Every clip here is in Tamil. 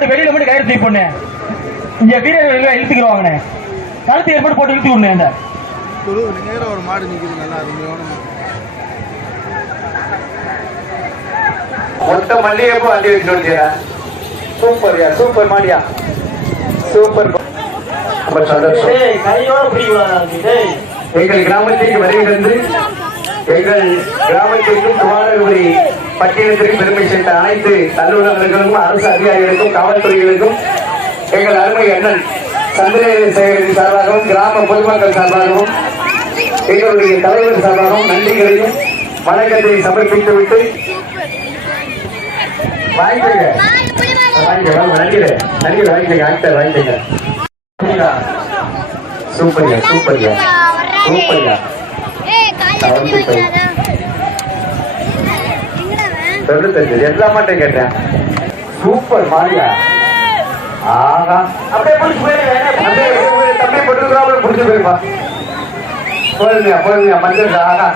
போட்டு வெளியில மட்டும் கயிறு தூக்கி போடணும் இங்க வீரர்கள் எல்லாம் இழுத்துக்கிடுவாங்கண்ணே கழுத்து ஏற்பட்டு போட்டு இழுத்து விடணும் அந்த தொழுவு நேரா ஒரு மாடு நிக்குது நல்லா அருமையான மாடு. மொத்த மல்லிகைப்பூ அள்ளி வச்சு வச்சியா சூப்பர்யா சூப்பர் மாடியா? சூப்பர் ரொம்ப சந்தோஷம். டேய் கையோட பிடிக்கூடாது டேய். எங்கள் கிராமத்திற்கு வருகிறது. எங்கள் கிராமத்திற்கும் குமாரகுடி பட்டியலத்திற்கு பெருமை சேர்த்த அனைத்து அலுவலர்களுக்கும் அரசு அதிகாரிகளுக்கும் காவல்துறைகளுக்கும் எங்கள் அருமை அண்ணன் சந்திரேந்திர சேகரின் சார்பாகவும் கிராம பொதுமக்கள் சார்பாகவும் எங்களுடைய தலைவர் சார்பாகவும் நன்றிகளையும் வணக்கத்தை சமர்ப்பித்து விட்டு வாங்கிக்கோங்க வாங்கிக்கோங்க நன்றிகள் நன்றிகள் வாங்கிக்கோங்க ஆக்டர் வாங்கிக்கோங்க சூப்பர்யா சூப்பர்யா சூப்பர்யா தொண்ணூத்தஞ்சு எல்லா மாட்டையும் கேட்டேன். சூப்பர் மாரியா ஆஹா. அப்படியே பிடிச்சு போயிருங்க தம்பி போட்டுருக்காப்புல பிடிச்சு போயிருப்பா. போயிருங்க போயிருங்க மஞ்சள் ஆஹா.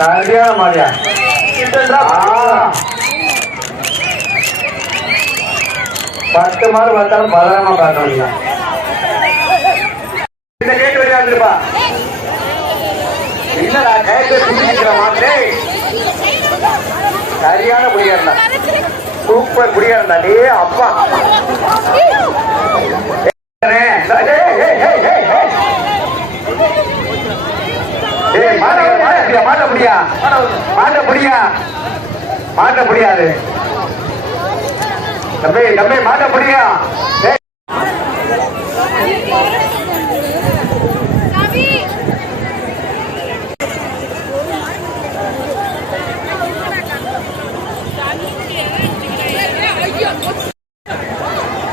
சரியான மாரியா. பத்து மாடு பார்த்தாலும் பதறமா பார்க்கணும் இந்த கேட்டு வழியா வந்துருப்பா. என்னடா கைட்டு குடிக்கிற மாட்டே சரியான குடியா இருந்தா சூப்பர் குடியா இருந்தா டே அப்பா. ஏய், ஏய், ஏய், ஏய், ஏய், ஏய். ஏய், மாட்ட மாட்ட முடியா மாட்ட முடியா. மாட்ட முடியாது. தம்பி தம்பி மாட்ட முடியா ஏய்,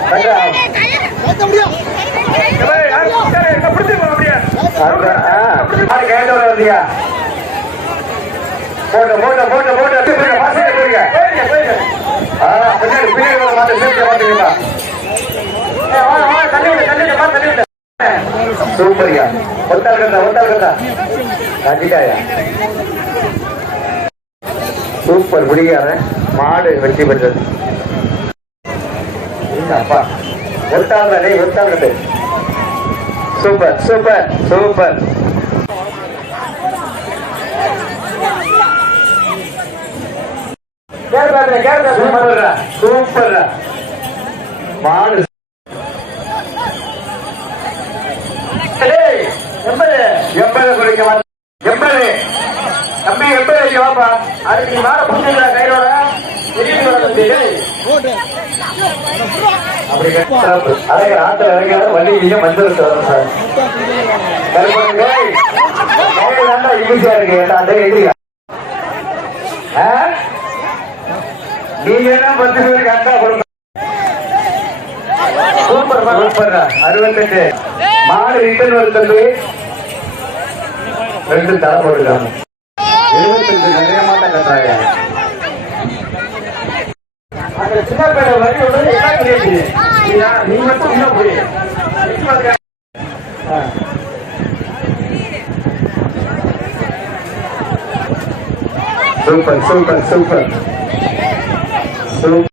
தங்கா. ஏய், யாரு உட்காரு, என்ன பிடிச்சு போக முடியாது. அந்த, ஆ, மாடு வந்தியா? போட்டு, போட்டு, போட்டு, போட்டு, அப்படியே போயிருங்க, பாசிட்டிவ் போயிருங்க. ஆ, பின்னாடி, பின்னாடி மாட்டை சேர்த்து விடு. சூப்பர்யா. ஒத்தால் கண்டா ஒத்தால் கண்டா கட்டிட்டாயா சூப்பர் குடிகாரன் மாடு வெற்றி பெற்றது. அப்பா. ஒத்தால் கண்டு சூப்பர் சூப்பர். சூப்பர் மாடு எண்பது. எண்பது குடிக்க மாட்டேன் எண்பது. தம்பி எண்பது இங்க வாப்பா. அதுக்கு நீ மாட புடிச்சிருக்கா கையோட வெளியே வர தம்பி. டேய். அப்படி கேட்டா, அழகர் ஆத்துல இறங்காத வண்டியிலேயே மஞ்சள் சார். இருக்கு? நீங்க என்ன பத்து பேருக்கு அக்கா கொடுக்க சூப்பர் சூப்பர். அறுபத்தெட்டு. மாடு ரிட்டர்ன் வருது ரெண்டு தலை எழுபத்தஞ்சு நிறைய அந்த சின்ன பேரை வரி விடுறது கிடையாது நீ மட்டும் இன்னும் போய். Super super super. சூப்பர்